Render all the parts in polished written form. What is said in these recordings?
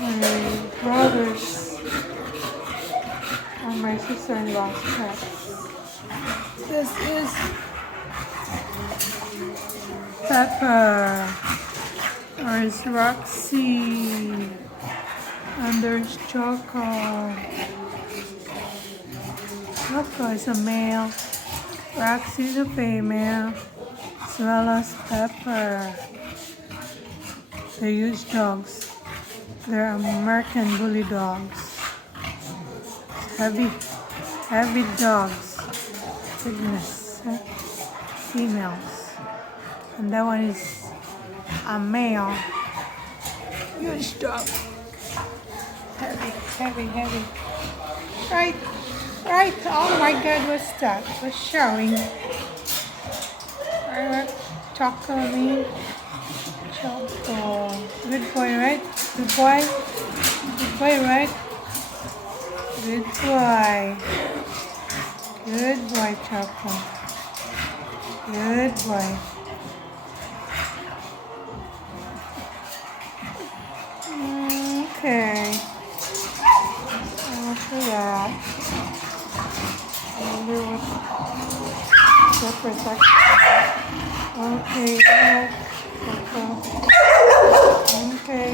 my brothers and my sister-in-law's pet. This is Pepper, or it's Roxy, and there's Choco. Choco is a male, Roxy is a female, as well as Pepper. They're huge dogs. They're American bully dogs. Heavy dogs. Goodness. Females. And that one is a male. Huge dog. Heavy. Right. Oh my God, what's that? What's showing? Choco, I mean. Choco. Good boy, right? Good boy, right? Good boy. Good boy, Choco. Good boy. Okay. After that, I wonder what's separate section. Okay. Okay.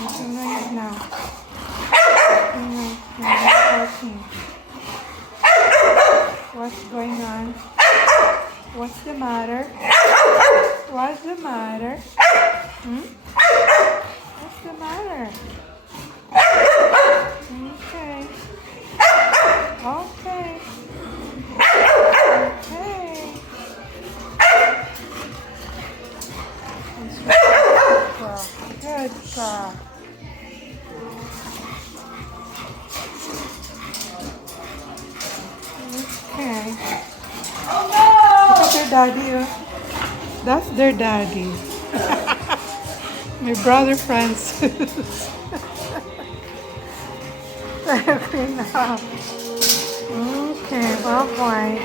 Looking nice now. What's going on? What's the matter? What's the matter? What's the matter? Okay. Good girl. Okay. Oh no! Look at their daddy. That's their daddy. My brother Francis. Okay, now. Okay, bye-bye.